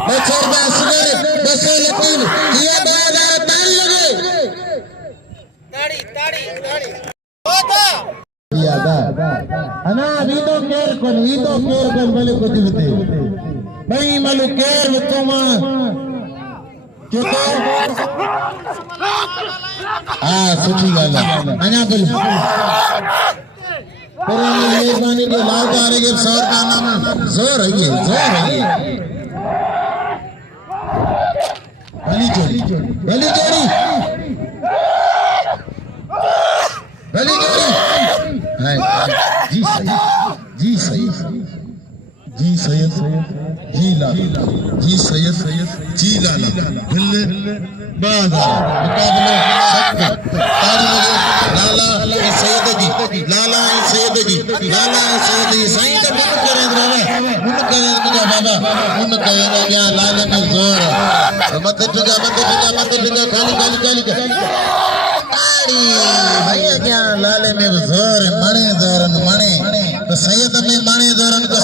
बच्चों बासुरे बसो लतीन ये बादा ताली लगे ताड़ी ताड़ी ताड़ी होता यादा अना वीदो केर कोन भले को दिवते भाई मलु केर वतोमा क्यों सुठी गाल अना बिल पुरानी मेहरबानी के लाल तारे के सौर का नाम जोर है भली जोड़ी जी सही जी सैयद जी लाला जी सैयद जी लाला बिल्ले बादा मुकाबले सख्त ताली लगे लाला सैयद जी सही तो मुन करे बाबा क्या लाले में जोर मत टुका खाली ताड़ी भैया क्या लाले में जोर मणे तो सैयद में मणे जोरन को